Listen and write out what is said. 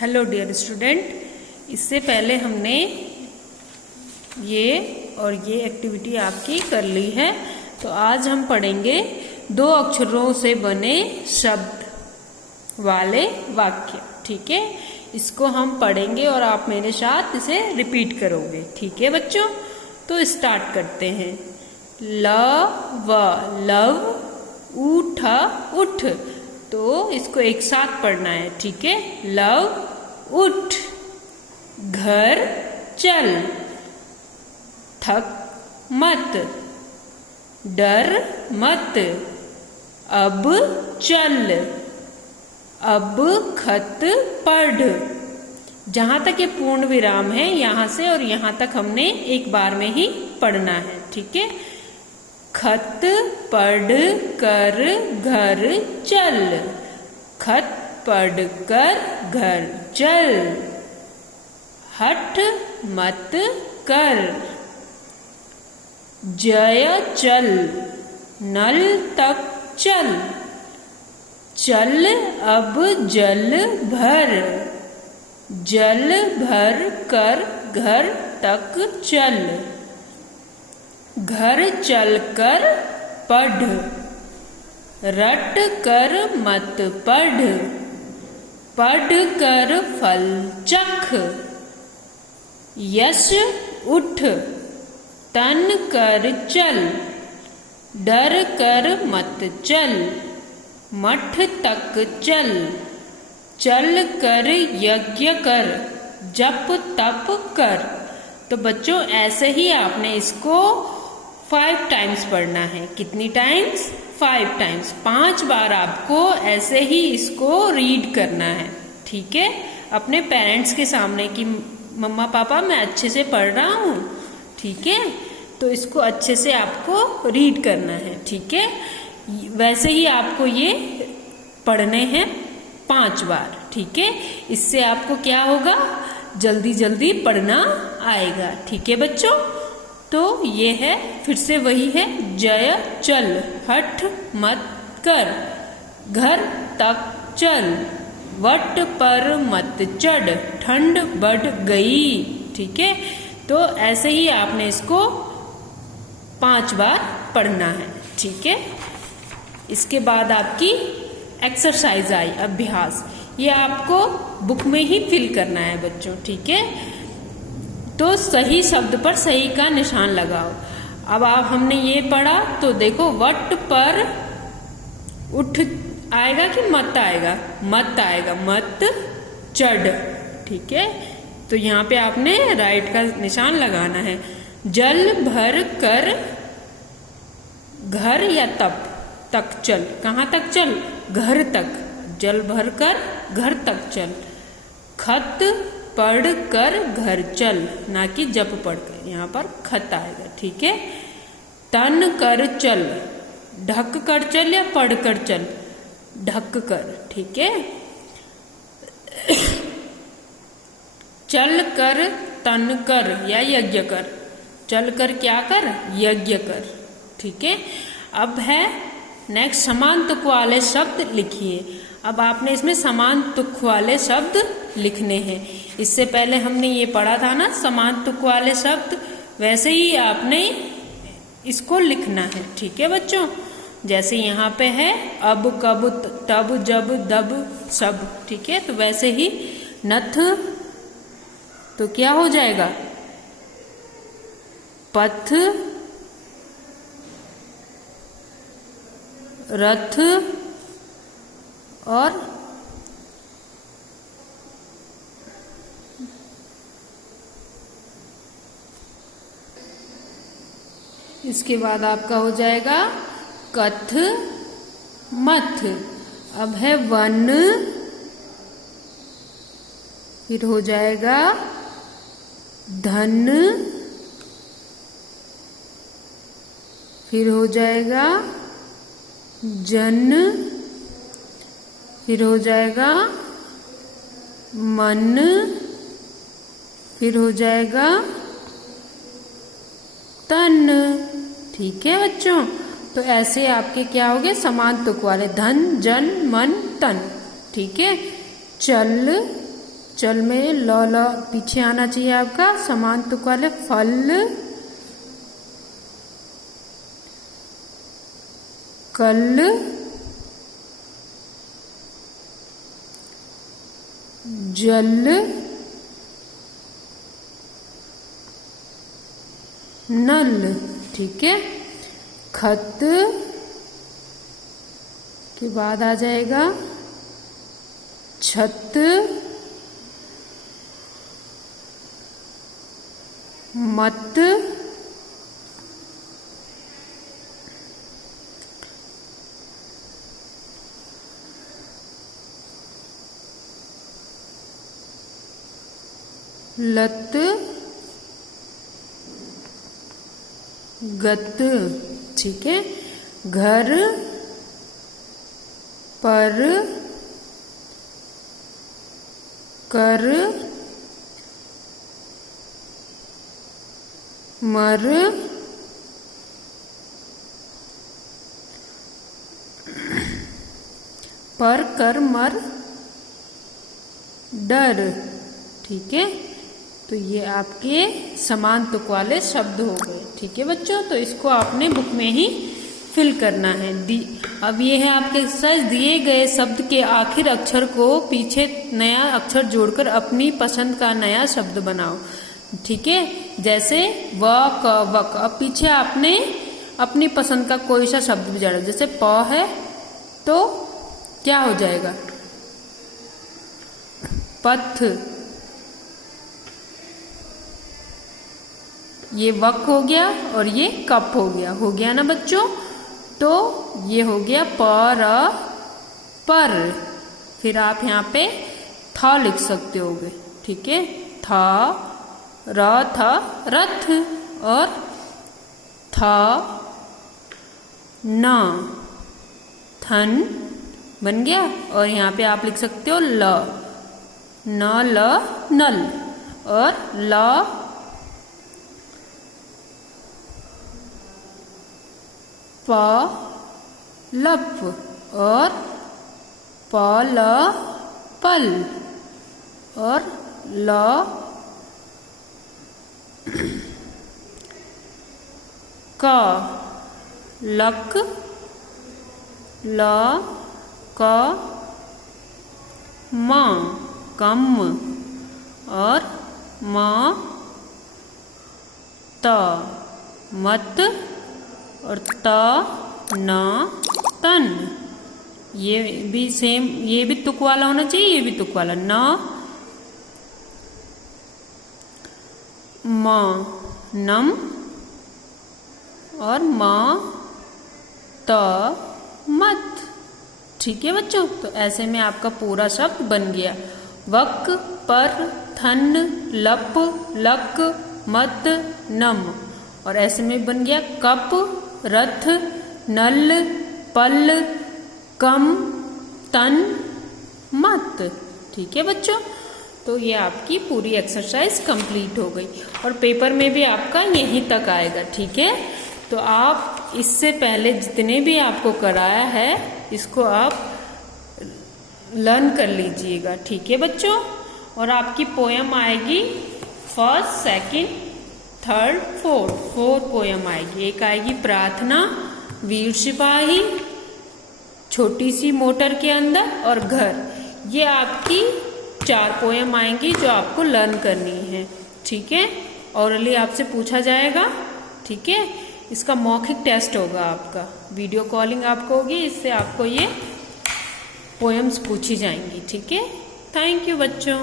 Hello dear student, इससे पहले हमने ये और ये एक्टिविटी आपकी कर ली है। तो आज हम पढ़ेंगे 2 अक्षरों से बने शब्द वाले वाक्य। ठीक है, इसको हम पढ़ेंगे और आप मेरे साथ इसे रिपीट करोगे। ठीक है बच्चों, तो स्टार्ट करते हैं। लव, उठ, उठ। तो इसको एक साथ पढ़ना है। ठीक है, लव उठ। घर चल, थक मत, डर मत, अब चल, अब खत पढ़। जहां तक ये पूर्ण विराम है यहां से और यहां तक हमने एक बार में ही पढ़ना है। ठीक है, खत पढ़ कर घर चल, खत पढ़ कर घर चल, हठ मत कर, जय चल, नल तक चल, चल अब जल भर, जल भर कर घर तक चल, घर चल कर पढ़, रट कर मत पढ़, पढ़ कर फल चख, यश उठ, तन कर चल, डर कर मत चल, मठ तक चल, चल कर यज्ञ कर, जप तप कर। तो बच्चों ऐसे ही आपने इसको 5 टाइम्स पढ़ना है। कितनी टाइम्स? 5 टाइम्स। 5 बार आपको ऐसे ही इसको रीड करना है। ठीक है, अपने पेरेंट्स के सामने कि मम्मा पापा मैं अच्छे से पढ़ रहा हूँ। ठीक है, तो इसको अच्छे से आपको रीड करना है। ठीक है, वैसे ही आपको ये पढ़ने हैं 5 बार। ठीक है, इससे आपको क्या होगा, जल्दी जल्दी पढ़ना आएगा। ठीक है बच्चों, तो ये है, फिर से वही है। जय चल, हठ मत कर, घर तक चल, वट पर मत चढ़, ठंड बढ़ गई। ठीक है, तो ऐसे ही आपने इसको 5 बार पढ़ना है। ठीक है, इसके बाद आपकी एक्सरसाइज आई, अभ्यास। ये आपको बुक में ही फिल करना है बच्चों। ठीक है, तो सही शब्द पर सही का निशान लगाओ। अब हमने ये पढ़ा, तो देखो वट पर उठ आएगा कि मत आएगा? मत आएगा, मत चढ़। ठीक है, तो यहाँ पे आपने राइट का निशान लगाना है। जल भर कर घर या तक चल, कहाँ तक चल? घर तक, जल भर कर घर तक चल, खत पढ़ कर घर चल, ना कि जप पढ़ कर, यहाँ पर खत आएगा। ठीक है, तन कर चल, ढक कर चल या पढ़ कर चल? ढक कर। ठीक है, चल कर तन कर या यज्ञ कर, चल कर क्या कर? यज्ञ कर। ठीक है, अब है नेक्स्ट समान तुक वाले शब्द लिखिए। अब आपने इसमें समान तुक वाले शब्द लिखने हैं। इससे पहले हमने ये पढ़ा था ना समान तुक वाले शब्द, वैसे ही आपने इसको लिखना है। ठीक है बच्चों, जैसे यहाँ पे है अब, कब, तब, जब, दब, सब। ठीक है, तो वैसे ही नथ तो क्या हो जाएगा? पथ, रथ और इसके बाद आपका हो जाएगा कथ मथ। अब है वन, फिर हो जाएगा धन, फिर हो जाएगा जन, फिर हो जाएगा मन, फिर हो जाएगा तन। ठीक है बच्चों, तो ऐसे आपके क्या हो गए? समान तुक वाले, धन, जन, मन, तन। ठीक है, चल, चल में ल पीछे आना चाहिए आपका, समान तुक वाले फल, कल, जल, नल। ठीक है, खत के बाद आ जाएगा छत, मत, लत, गत। ठीक है, घर, पर, कर, मर, पर, कर, मर, डर। ठीक है, तो ये आपके समान तुक वाले शब्द हो गए। ठीक है बच्चों, तो इसको आपने बुक में ही फिल करना है। अब ये है आपके एक्सरसाइज, दिए गए शब्द के आखिर अक्षर को पीछे नया अक्षर जोड़कर अपनी पसंद का नया शब्द बनाओ। ठीक है, जैसे व, क, वक। अब पीछे आपने अपनी पसंद का कोई सा शब्द भी जोड़ो। जैसे प है तो क्या हो जाएगा, पथ। ये वक हो गया और ये कप हो गया ना बच्चों। तो ये हो गया पर। फिर आप यहाँ पे था लिख सकते होगे। ठीक है, था, था, रथ, और था, न, थन बन गया। और यहाँ पे आप लिख सकते हो ल, न, ल, नल, और ल, प, लप, और प, ल, पल, और ल, क, लक, ल, क, म, कम, और म, त, मत, और त, न, तन। ये भी सेम, ये भी तुक वाला होना चाहिए, ये भी तुक वाला। न, म, नम, और म, त, मत। ठीक है बच्चों, तो ऐसे में आपका पूरा शब्द बन गया। वक, पर, थन, लप, लक, मत, नम। और ऐसे में बन गया कप, रथ, नल, पल, कम, तन, मत। ठीक है बच्चों, तो ये आपकी पूरी एक्सरसाइज कंप्लीट हो गई और पेपर में भी आपका यहीं तक आएगा। ठीक है, तो आप इससे पहले जितने भी आपको कराया है इसको आप लर्न कर लीजिएगा। ठीक है बच्चों, और आपकी पोयम आएगी first, second, third, fourth poem आएगी। एक आएगी प्रार्थना, वीर सिपाही, छोटी सी मोटर के अंदर, और घर। ये आपकी 4 पोयम आएंगी जो आपको लर्न करनी है। ठीक है, ओरली आपसे पूछा जाएगा। ठीक है, इसका मौखिक टेस्ट होगा आपका, वीडियो कॉलिंग आपको होगी, इससे आपको ये पोएम्स पूछी जाएंगी। ठीक है, थैंक यू बच्चों।